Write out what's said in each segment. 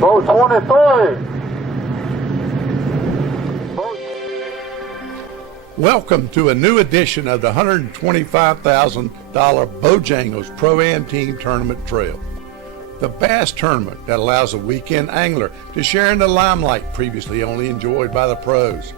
Boat 23. Welcome to a new edition of the $125,000 Bojangles Pro-Am Team Tournament Trail. The bass tournament that allows a weekend angler to share in the limelight previously only enjoyed by the pros.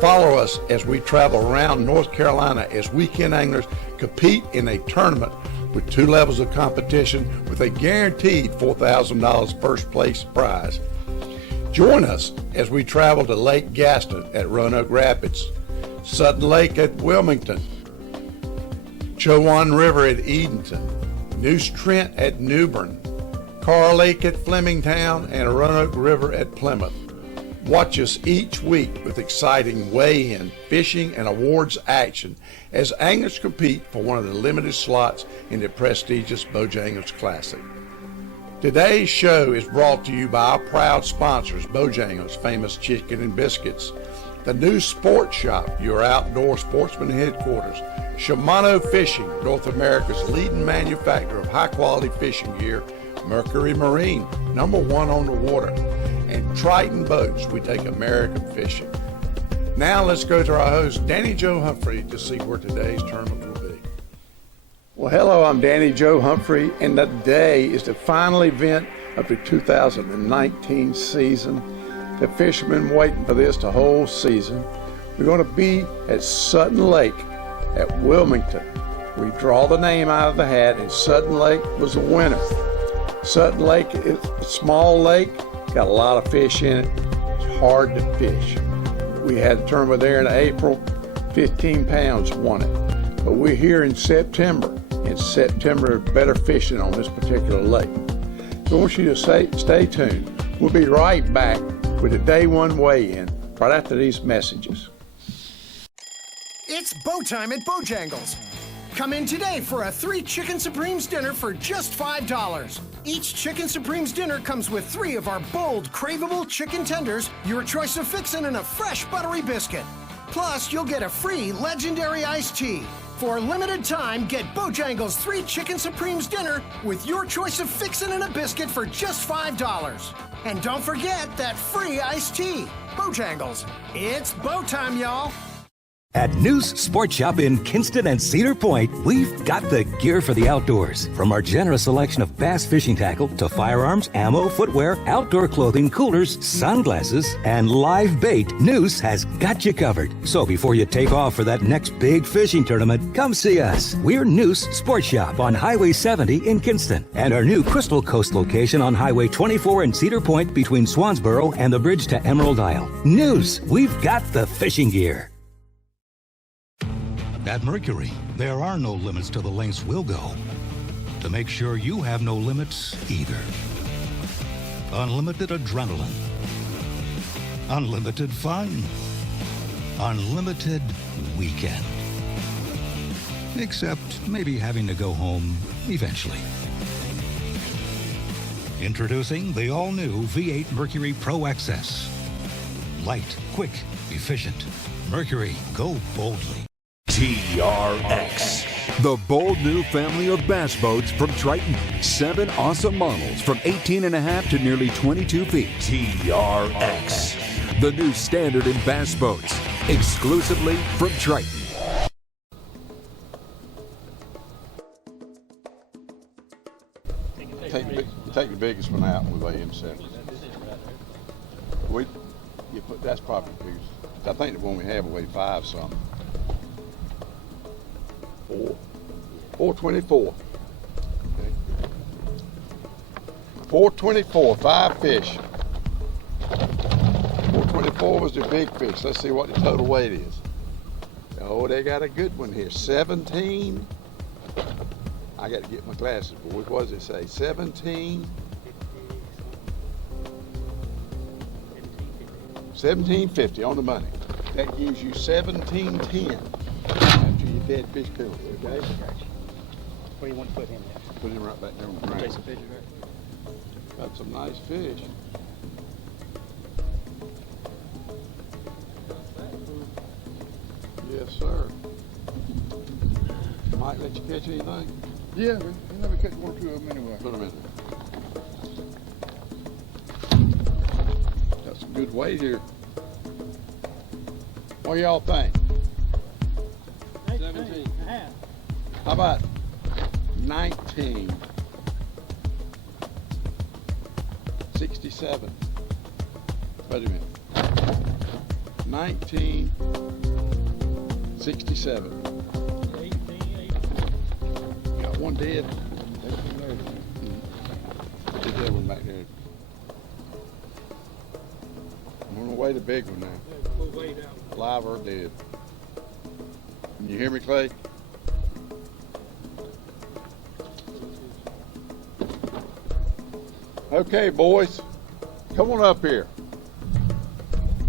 Follow us as we travel around North Carolina as weekend anglers compete in a tournament with 2 levels of competition with a guaranteed $4,000 first place prize. Join us as we travel to Lake Gaston at Roanoke Rapids, Sutton Lake at Wilmington, Chowan River at Edenton, Neuse Trent at New Bern, Carr Lake at Flemingtown, and Roanoke River at Plymouth. Watch us each week with exciting weigh-in, fishing, and awards action as anglers compete for one of the limited slots in the prestigious Bojangles Classic. Today's show is brought to you by our proud sponsors, Bojangles, famous chicken and biscuits, the new Sports Shop, your outdoor sportsman headquarters, Shimano Fishing, North America's leading manufacturer of high-quality fishing gear, Mercury Marine, #1 on the water, and Triton Boats, we take American fishing. Now let's go to our host, Danny Joe Humphrey, to see where today's tournament will be. Well, hello, I'm Danny Joe Humphrey, and today is the final event of the 2019 season. The fishermen waiting for this the whole season. We're going to be at Sutton Lake at Wilmington. We draw the name out of the hat, and Sutton Lake was the winner. Sutton Lake is a small lake, got a lot of fish in it. It's hard to fish. We had a tournament there in April, 15 pounds won it. But we're here in September. In September, better fishing on this particular lake. So I want you to stay tuned. We'll be right back with a day one weigh-in right after these messages. It's bow time at Bojangles. Come in today for a 3 Chicken Supremes dinner for just $5. Each Chicken Supremes dinner comes with 3 of our bold, craveable chicken tenders, your choice of fixin', and a fresh buttery biscuit. Plus, you'll get a free legendary iced tea. For a limited time, get Bojangles 3 Chicken Supremes dinner with your choice of fixin' and a biscuit for just $5. And don't forget that free iced tea. Bojangles. It's bow time, y'all. At Neuse Sports Shop in Kinston and Cedar Point, we've got the gear for the outdoors. From our generous selection of bass fishing tackle to firearms, ammo, footwear, outdoor clothing, coolers, sunglasses, and live bait, Neuse has got you covered. So before you take off for that next big fishing tournament, come see us. We're Neuse Sports Shop on Highway 70 in Kinston, and our new Crystal Coast location on Highway 24 in Cedar Point between Swansboro and the bridge to Emerald Isle. Neuse, we've got the fishing gear. At Mercury, there are no limits to the lengths we'll go to make sure you have no limits either. Unlimited adrenaline, unlimited fun, unlimited weekend. Except maybe having to go home eventually. Introducing the all-new V8 Mercury Pro XS. Light, quick, efficient. Mercury, go boldly. TRX, the bold new family of bass boats from Triton. 7 awesome models from 18.5 to nearly 22 feet. TRX, the new standard in bass boats, exclusively from Triton. Take the biggest one out and we weigh in separate. That's probably the biggest. I think the one we have will weigh 5 something. 424. Okay. 424, 5 fish. 424 was the big fish. Let's see what the total weight is. Oh, they got a good one here. 17. I got to get my glasses, but what does it say? 17. 1750 on the money. That gives you 1710. Dead fish penalty, okay? Where do you want to put him at? Put him right back there on the ground. Take some pictures, right? Got some nice fish. Yes, sir. Mike, let you catch anything? Yeah, let me catch 1 or 2 of them anyway. Put them in there. It's a good weight here. What do y'all think? 17. How about 19? 67. Wait a minute. 1967. Got one dead. Get that one back there. I'm gonna weigh the big one now. Live or dead. Can you hear me, Clay? Okay, boys, come on up here.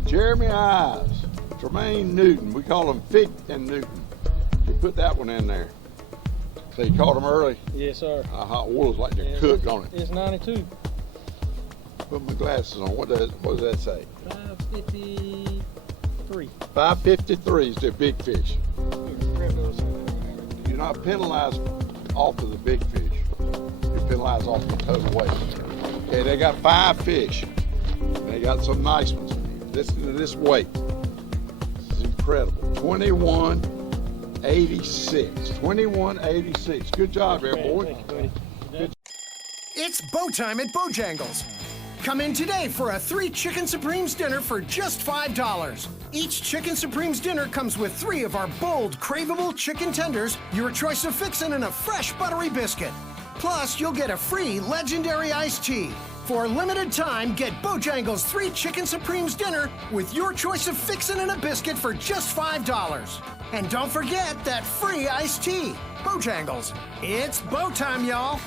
Jeremy Eyes, Tremaine Newton. We call him Fig and Newton. You put that one in there. So you caught him early? Yes, sir. Hot oil's like they're cooked on it. It's 92. Put my glasses on. What does that say? 553. 553 is the big fish. You're not penalized off of the big fish. You're penalized off the total weight. Okay, they got 5 fish. They got some nice ones. Listen to this weight. This is incredible. 2186. 2186. Good job there, boy. It's bow time at Bojangles. Come in today for a 3 Chicken Supremes dinner for just $5. Each Chicken Supremes dinner comes with 3 of our bold, craveable chicken tenders, your choice of fixin', and a fresh buttery biscuit. Plus, you'll get a free legendary iced tea. For a limited time, get Bojangles 3 Chicken Supremes dinner with your choice of fixin' and a biscuit for just $5. And don't forget that free iced tea. Bojangles. It's bow time, y'all.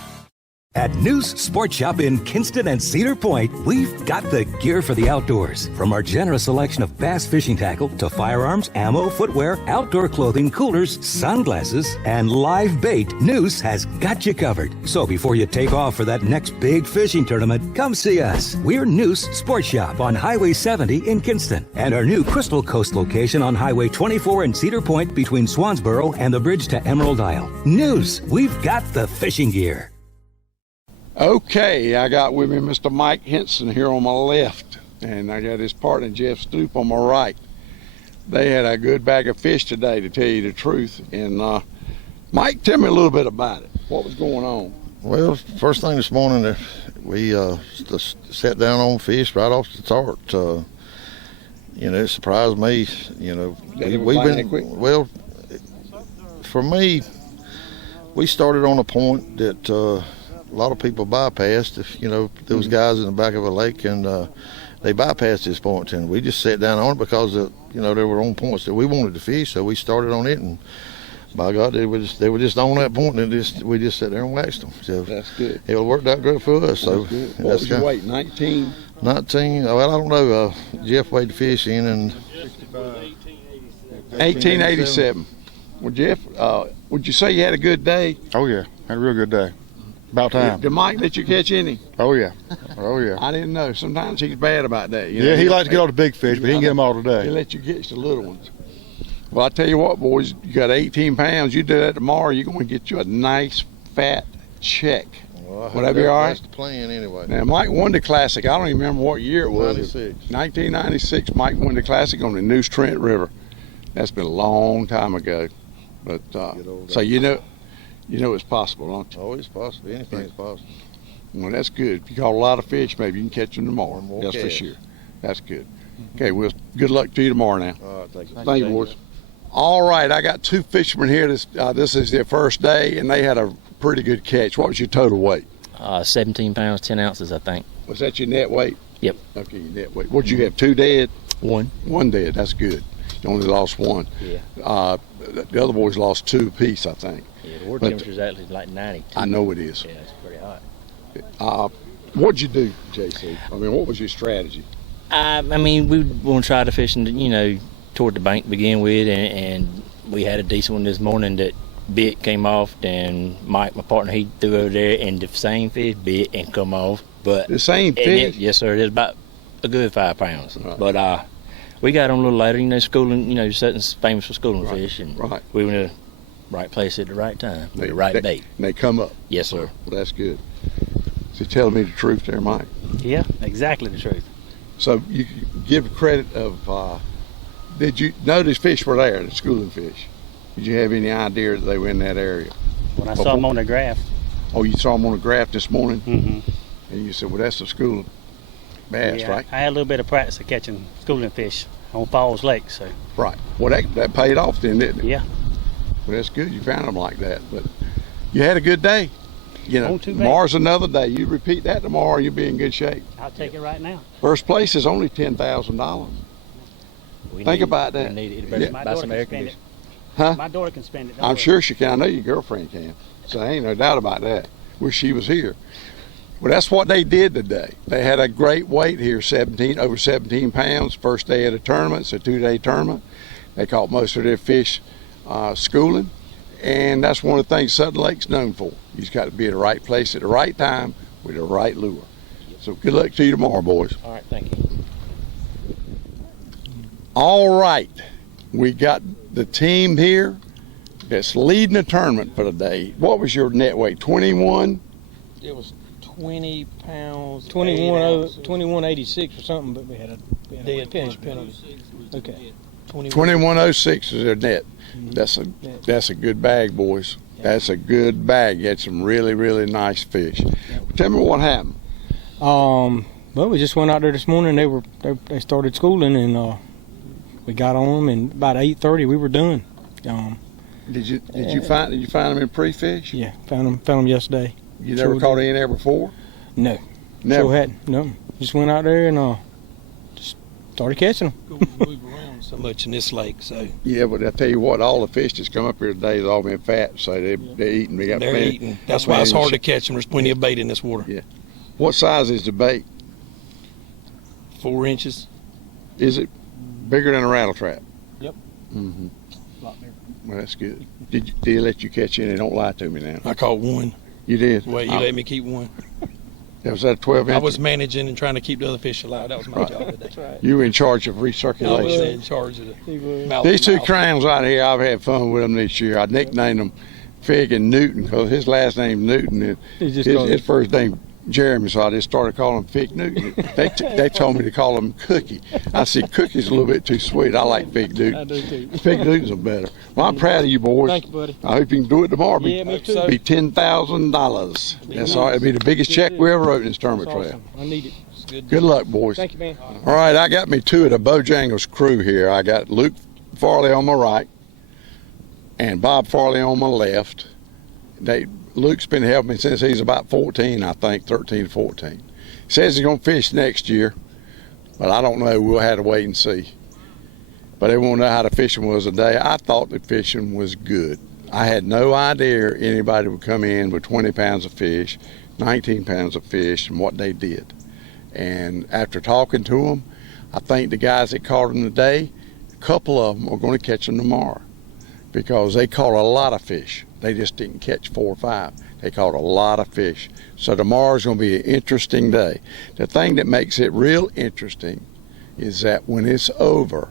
At News Sports Shop in Kinston and Cedar Point, we've got the gear for the outdoors. From our generous selection of bass fishing tackle to firearms, ammo, footwear, outdoor clothing, coolers, sunglasses, and live bait, News has got you covered. So before you take off for that next big fishing tournament, come see us. We're News Sports Shop on Highway 70 in Kinston, and our new Crystal Coast location on Highway 24 in Cedar Point between Swansboro and the bridge to Emerald Isle. News, we've got the fishing gear. Okay, I got with me Mr. Mike Henson here on my left, and I got his partner Jeff Stoop on my right. They had a good bag of fish today, to tell you the truth. And Mike, tell me a little bit about it. What was going on? Well, first thing this morning, we just sat down on fish right off the start. It surprised me. We've been well. For me, we started on a point that a lot of people bypassed. There was guys in the back of a lake, and they bypassed this point, and we just sat down on it because they were on points that we wanted to fish. So we started on it, and by God, they were just on that point, and we just sat there and waxed them. So that's good. It worked out good for us. So good. What was your weight? 19. 19. Well, I don't know. Jeff weighed the fish in, and 1887. Well, Jeff, would you say you had a good day? Oh yeah, had a real good day. About time. Did Mike let you catch any? Oh yeah, oh yeah. I didn't know. Sometimes he's bad about that. Yeah, he likes to get all the big fish, but he can get them all He today. let you catch the little ones. Well, I tell you what, boys, you got 18 pounds. You do that tomorrow, you're going to get you a nice fat check. well, Would that be all right? That's the plan anyway. Now, Mike won the Classic. I don't even remember what year it was. 96. 1996. Mike won the Classic on the Neuse Trent River. That's been a long time ago. But so you know it's possible, don't you? Oh, it's possible. Anything's possible. Well, that's good. If you caught a lot of fish, maybe you can catch them tomorrow. More That's for cash. sure. That's good. Okay, well, good luck to you tomorrow now. All right, thank you. Thank you, boys. All right, I got 2 fishermen here. This is their first day, and they had a pretty good catch. What was your total weight? 17 pounds, 10 ounces, I think. Was that your net weight? Yep. Okay, your net weight. What'd you have, 2 dead? One. 1 dead, that's good. You only lost 1. Yeah. The other boys lost 2 apiece, I think. Yeah, the water But- temperature's actually like 92. I know it is. Yeah, it's pretty hot. What'd you do, JC? I mean, what was your strategy? I mean, we want to try to fish, toward the bank to begin with, and we had a decent one this morning that bit came off, and Mike, my partner, he threw over there, and the same fish bit and come off. But The same fish? yes, sir. It was about a good 5 pounds. Right. But we got on a little later, schooling, Sutton's famous for schooling fish, and right. we were in the right place at the right time with the right bait. And they come up. Yes, sir. Well, that's good. So you're telling me the truth there, Mike? Yeah, exactly the truth. So you give credit of, did you know these fish were there, the schooling fish? Did you have any idea that they were in that area? When I saw them on the graph. Oh, you saw them on the graph this morning? Mm-hmm. And you said, well, that's the schooling bass, Yeah, right? I had a little bit of practice of catching schooling fish on Falls Lake, so. Right. Well, that paid off then, didn't it? Yeah. Well, that's good. You found them like that. But you had a good day. You know, Oh, too bad. tomorrow's another day. You repeat that tomorrow, you'll be in good shape. I'll take it right now. First place is only $10,000. Think about that. We need it. Yeah. My Buy daughter some can air spend it. conditioning. Huh? My daughter can spend it. Don't I'm worry. sure she can. I know your girlfriend can. So there ain't no doubt about that. Wish she was here. Well, that's what they did today. They had a great weight here, over 17 pounds. First day of the tournament. It's a 2-day tournament. They caught most of their fish schooling. And that's one of the things Sutton Lake's known for. You just got to be at the right place at the right time with the right lure. So good luck to you tomorrow, boys. All right, thank you. All right, we got the team here that's leading the tournament for the day. What was your net weight, 21? It was 20 pounds. 2186 or something, but we had a Dead finish penalty. Okay. 2106 is their net. That's a good bag, boys. That's a good bag. You had some really, really nice fish. Tell me what happened. Well, we just went out there this morning. They started schooling, and we got on them, and about 8:30 we were done. Did you find them in pre-fish? Yeah, found them yesterday. You never caught any there before? No. Never. Sure hadn't. No. Just went out there and just started catching them. Move around so much in this lake, so Yeah, but I tell you what, all the fish that's come up here today has all been fat, so they're eating. We got they're plenty, eating. That's why it's hard to catch them. There's plenty of bait in this water. Yeah. What size is the bait? 4 inches. Is it bigger than a rattle trap? Yep. Mm-hmm. A lot bigger. Well, that's good. Did they let you catch any? Don't lie to me now. I caught one. You did? Well, you let me keep one. Was that a 12 inch? I was managing and trying to keep the other fish alive. That was my job today. That's right. You were in charge of I was recirculation. in charge of He the was. mouth. These to two mouth. crowns out here, I've had fun with them this year. I nicknamed them Fig and Newton because his last name's Newton. And He just his first name Jeremy, so I just started calling him Fig Newton. They told me to call him Cookie. I said Cookie's a little bit too sweet. I like Fig Newton. I do too. Fig Newtons are better. Well, I'm proud of you boys. Thank you, buddy. I hope you can do it tomorrow. Yeah, me too. Be $10,000. That's all right. It'll be the biggest check we ever wrote in this tournament That's trail. awesome. I need it. It's good. Good luck, boys. Thank you, man. All right, I got me two of the Bojangles crew here. I got Luke Farley on my right and Bob Farley on my left. Luke's been helping me since he's about 14, I think, 13, 14. Says he's going to fish next year, but I don't know. We'll have to wait and see. But they want to know how the fishing was today. I thought the fishing was good. I had no idea anybody would come in with 20 pounds of fish, 19 pounds of fish, and what they did. And after talking to them, I think the guys that caught them today, a couple of them are going to catch them tomorrow because they caught a lot of fish. They just didn't catch 4 or 5. They caught a lot of fish. So tomorrow's going to be an interesting day. The thing that makes it real interesting is that when it's over,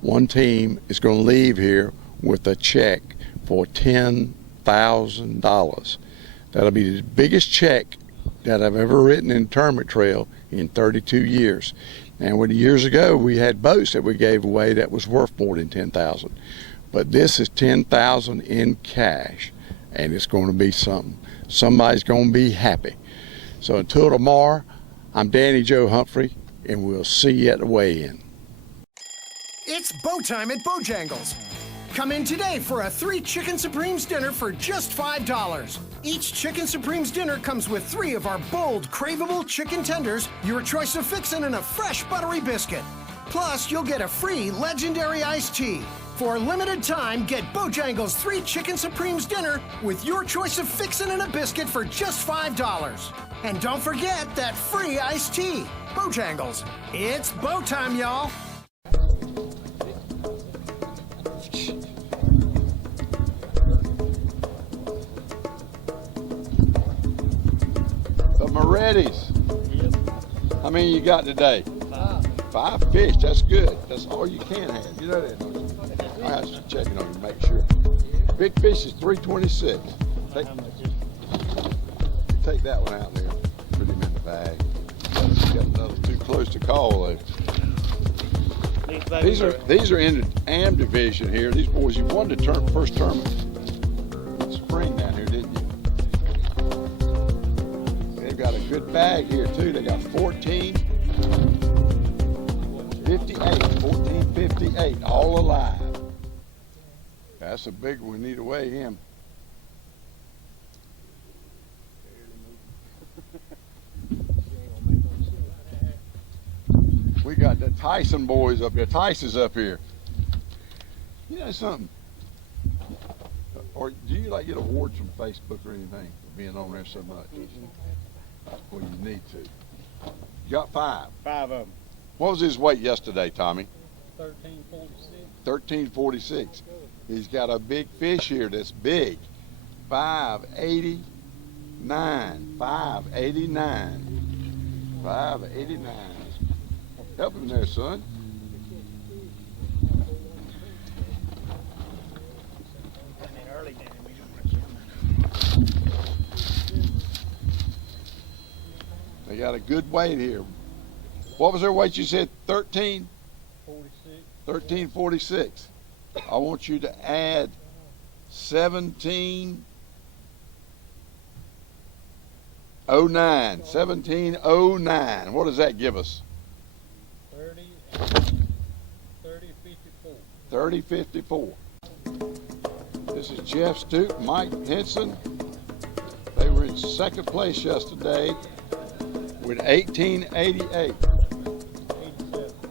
one team is going to leave here with a check for $10,000. That'll be the biggest check that I've ever written in tournament trail in 32 years. And when years ago we had boats that we gave away that was worth more than $10,000. But this is $10,000 in cash, and it's going to be something. Somebody's going to be happy. So until tomorrow, I'm Danny Joe Humphrey, and we'll see you at the weigh-in. It's bow time at Bojangles. Come in today for a 3 Chicken Supremes dinner for just $5. Each Chicken Supremes dinner comes with 3 of our bold, craveable chicken tenders, your choice of fixin', and a fresh buttery biscuit. Plus, you'll get a free legendary iced tea. For a limited time, get Bojangles 3 Chicken Supremes dinner with your choice of fixin' and a biscuit for just $5. And don't forget that free iced tea. Bojangles. It's bow time, y'all. The Moretti's. How many you got today? 5 fish, that's good. That's all you can have. You know that, don't you? I have to check it on you to make sure. Big fish is $3.26. Take that one out there. Put him in the bag. Got another too close to call though. These are in the AM division here. These boys, you won the first tournament in spring down here, didn't you? They've got a good bag here too. They got 1458, all alive. That's a big one. We need to weigh him. We got the Tyson boys up here. Tyson's up here. You know something? Or do you like get awards from Facebook or anything for being on there so much? Well, you need to. You got 5. 5 of them. What was his weight yesterday, Tommy? 1346. 1346. He's got a big fish here that's big. 589. 589. 589. Help him there, son. They got a good weight here. What was their weight? You said 1346. 1346. I want you to add 1709. 1709. What does that give us? 3054. This is Jeff Stute, Mike Henson. They were in second place yesterday with 1888.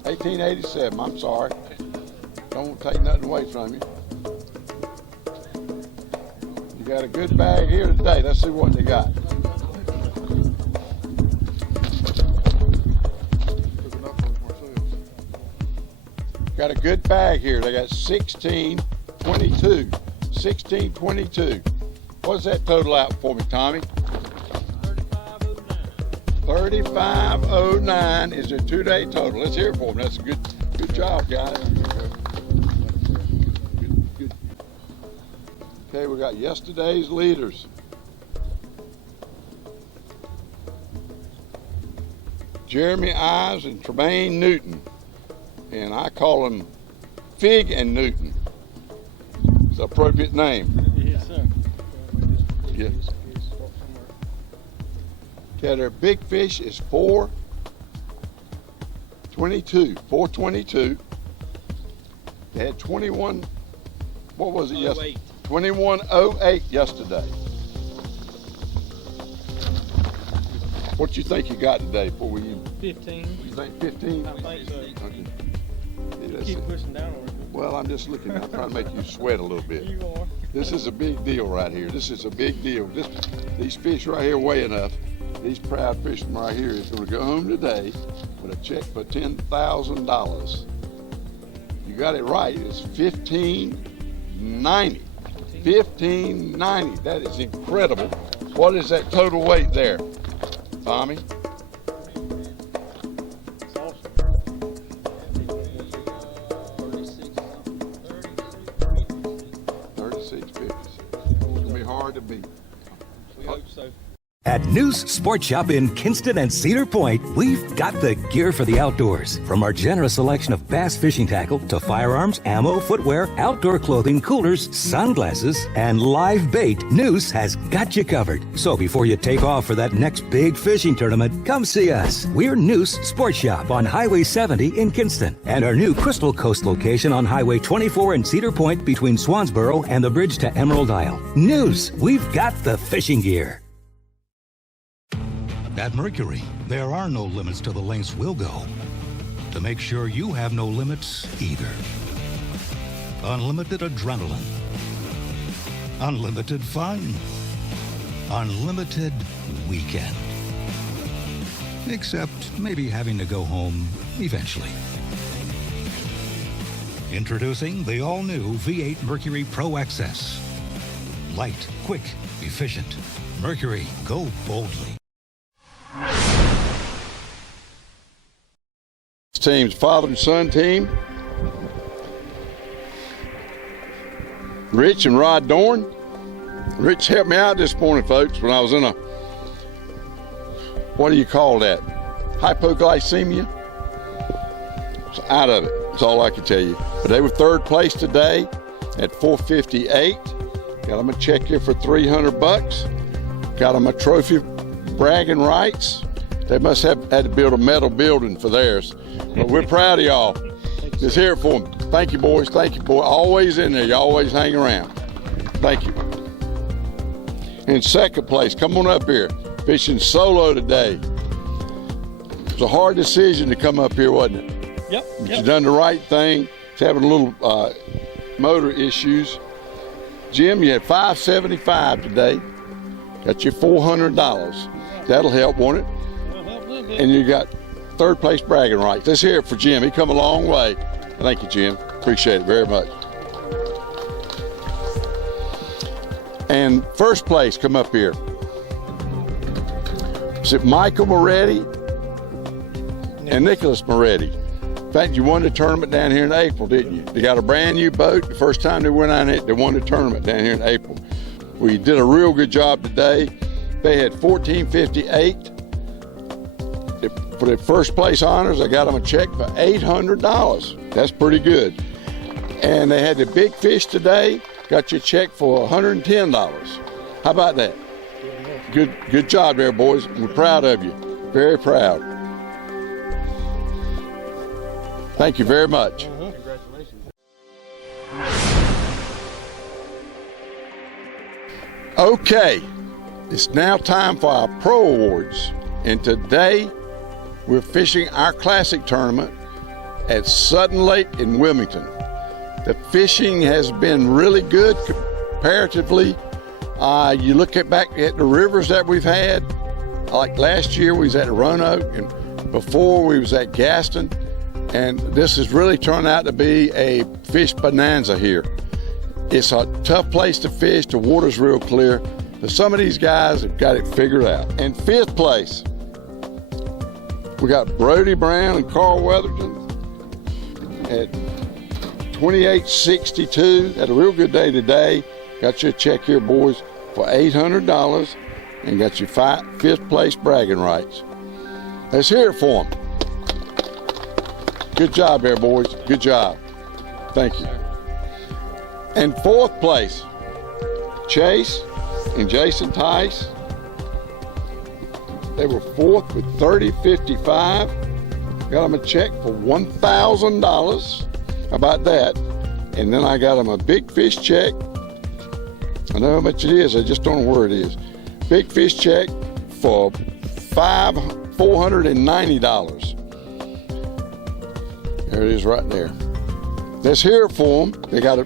1887, I'm sorry. Don't take nothing away from you. You got a good bag here today. Let's see what they got. Got a good bag here. They got 1622. 1622. What's that total out for me, Tommy? 3509 is their 2-day total. Let's hear it for them. That's a good job, guys. Good. Okay, we got yesterday's leaders. Jeremy Ives and Tremaine Newton. And I call them Fig and Newton. It's an appropriate name. Yes, sir. Yes. Okay, their big fish is 422. 422. They had 21. What was it yesterday? 2108 yesterday. What you think you got today before we? 15. You think 15? I think so. Okay. Keep pushing down on it. Well, I'm just looking. I'm trying to make you sweat a little bit. You are. This is a big deal right here. This is a big deal. These fish right here weigh enough. These proud fishermen right here is going to go home today with a check for $10,000. You got it right. It's 1590. 1590. That is incredible. What is that total weight there, Tommy? 36.50. It's going to be hard to beat. We hope so. At News Sport Shop in Kinston and Cedar Point, we've got the gear for the outdoors. From our generous selection of bass fishing tackle to firearms, ammo, footwear, outdoor clothing, coolers, sunglasses, and live bait, News has got you covered. So before you take off for that next big fishing tournament, come see us. We're News Sport Shop on Highway 70 in Kinston and our new Crystal Coast location on Highway 24 in Cedar Point between Swansboro and the bridge to Emerald Isle. News, we've got the fishing gear. At Mercury, there are no limits to the lengths we'll go to make sure you have no limits either. Unlimited adrenaline. Unlimited fun. Unlimited weekend. Except maybe having to go home eventually. Introducing the all-new V8 Mercury Pro XS. Light, quick, efficient. Mercury, go boldly. Team's father and son team. Rich and Rod Dorn. Rich helped me out this morning, folks, when I was in a, what do you call that? hypoglycemia. It's out of it. That's all I can tell you. But they were third place today at 458. Got them a check here for $300. Got them a trophy bragging rights. They must have had to build a metal building for theirs. But we're proud of y'all. Just hear it for them. Thank you, boys. Thank you, boy. Always in there. You always hang around. Thank you. In second place, come on up here. Fishing solo today. It was a hard decision to come up here, wasn't it? Yep. But you done the right thing. It's having a little motor issues. Jim, you had $575 today. Got you $400. That'll help, won't it? And you got third place bragging rights. Let's hear it for Jim. He come a long way. Thank you, Jim. Appreciate it very much. And first place, come up here. Is it Michael Moretti and Nicholas Moretti? In fact, you won the tournament down here in April, didn't you? They got a brand new boat. The first time they went on it, they won the tournament down here in April. We did a real good job today. They had 1458. For the first place honors, I got them a check for $800. That's pretty good. And they had the big fish today. Got you a check for $110. How about that? Good job there, boys. We're proud of you. Very proud. Thank you very much. Congratulations. Okay, it's now time for our Pro Awards. And today, we're fishing our classic tournament at Sutton Lake in Wilmington. The fishing has been really good comparatively. You look back at the rivers that we've had, like last year we was at Roanoke, and before we was at Gaston, and this has really turned out to be a fish bonanza here. It's a tough place to fish, the water's real clear, but some of these guys have got it figured out. In fifth place, we got Brody Brown and Carl Weatherton at 28.62. Had a real good day today. Got you a check here, boys, for $800 and got you fifth place bragging rights. Let's hear it for them. Good job there, boys. Good job. Thank you. And fourth place, Chase and Jason Tice. They were fourth with 30.55. Got them a check for $1,000. How about that? And then I got them a big fish check. I know how much it is, I just don't know where it is. Big fish check for $490. There it is right there. Let's hear it for them. They got a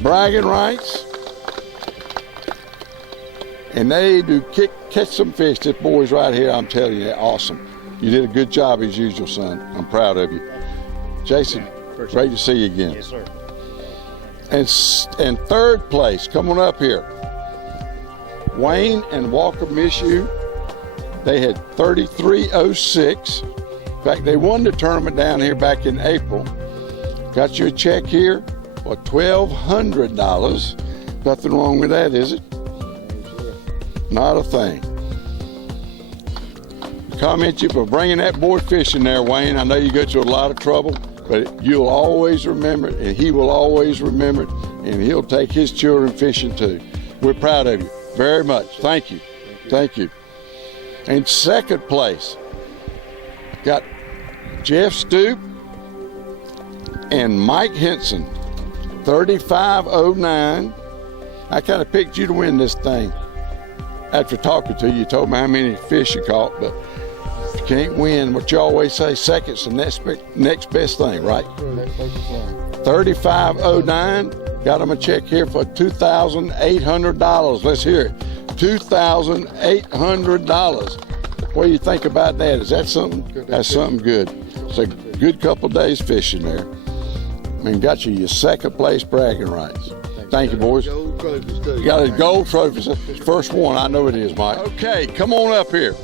bragging rights. And they do catch some fish. This boys right here, I'm telling you, they're awesome. You did a good job as usual, son. I'm proud of you. Jason, great to see you again. Yes, sir. And third place, come on up here. Wayne and Walker Mishu, they had 33.06. In fact, they won the tournament down here back in April. Got you a check here for $1,200. Nothing wrong with that, is it? Not a thing. Comment you for bringing that boy fishing there, Wayne. I know you got you a lot of trouble, but you'll always remember it, and he will always remember it, and he'll take his children fishing too. We're proud of you very much. Thank you. Thank you. In second place, got Jeff Stoop and Mike Henson, 35.09. I kind of picked you to win this thing. After talking to you, you told me how many fish you caught, but you can't win. What you always say, second's the next best thing, right? 35.09. Got them a check here for $2,800. Let's hear it. $2,800. What do you think about that? Is that something? That's something good. It's a good couple days fishing there. I mean, got you your second place bragging rights. Thank you, boys. You got a gold trophy. First one, I know it is, Mike. Okay, come on up here.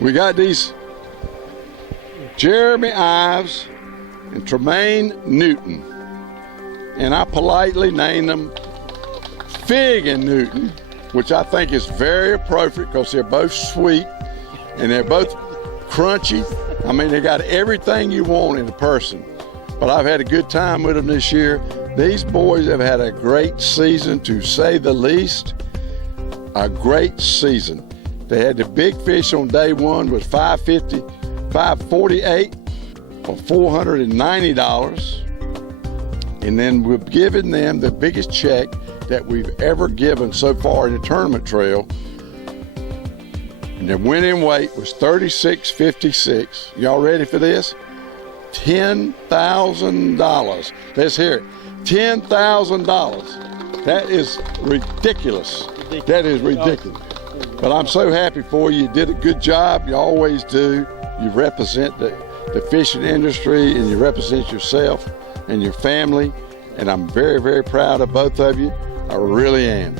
We got these Jeremy Ives and Tremaine Newton. And I politely named them Fig and Newton, which I think is very appropriate because they're both sweet. and they're both crunchy. I mean, they got everything you want in a person. But I've had a good time with them this year. These boys have had a great season, to say the least. A great season. They had the big fish on day one with $548 for $490. And then we've given them the biggest check that we've ever given so far in the tournament trail. And the winning weight was $36.56. Y'all ready for this? $10,000. Let's hear it. $10,000. That is ridiculous. That is ridiculous. But I'm so happy for you. You did a good job. You always do. You represent the fishing industry, and you represent yourself and your family. And I'm very, very proud of both of you. I really am.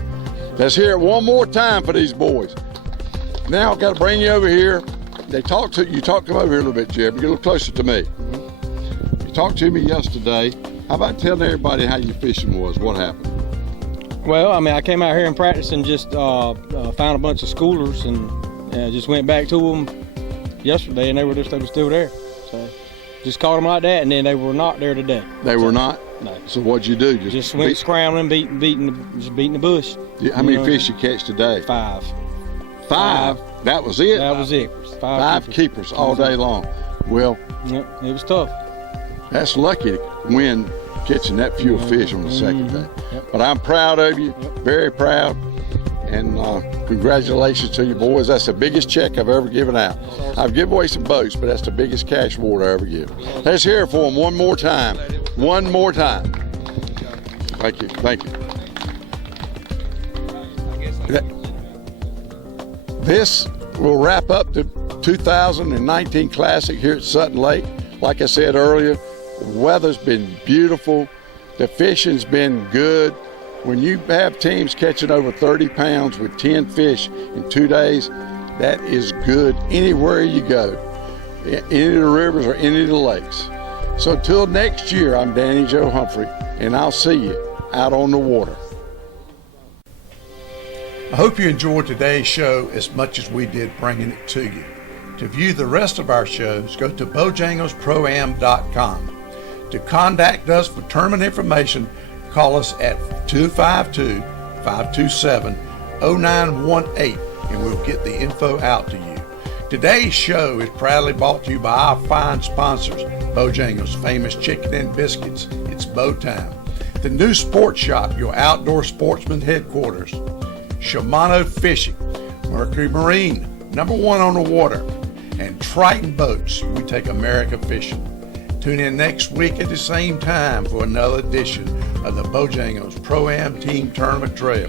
Let's hear it one more time for these boys. Now I've got to bring you over here. You talked to them over here a little bit, Jeb. Get a little closer to me. You talked to me yesterday. How about telling everybody how your fishing was? What happened? Well, I mean, I came out here and practiced and just found a bunch of schoolers and just went back to them yesterday, and they were still there. So just caught them like that, and then they were not there today. They were not? No. So what'd you do? Just went scrambling, beating the bush. How many fish you catch today? 5. 5? That was it? That was it. 5 keepers all day long. Well, yep, it was tough. That's lucky to win catching that few fish on the second day. Yep. But I'm proud of you, very proud, and congratulations to you boys. That's the biggest check I've ever given out. I've given away some boats, but that's the biggest cash award I ever give. Let's hear it for them one more time. One more time. Thank you. Thank you. This will wrap up the 2019 Classic here at Sutton Lake. Like I said earlier, the weather's been beautiful. The fishing's been good. When you have teams catching over 30 pounds with 10 fish in 2 days, that is good anywhere you go, any of the rivers or any of the lakes. So until next year, I'm Danny Joe Humphrey, and I'll see you out on the water. I hope you enjoyed today's show as much as we did bringing it to you. To view the rest of our shows, go to bojanglesproam.com. To contact us for tournament information, call us at 252-527-0918, and we'll get the info out to you. Today's show is proudly brought to you by our fine sponsors, Bojangles, famous chicken and biscuits. It's bow time. The New Sports Shop, your outdoor sportsman headquarters. Shimano Fishing, Mercury Marine, #1 on the water, and Triton Boats. We take America fishing. Tune in next week at the same time for another edition of the Bojangles Pro-Am Team Tournament Trail.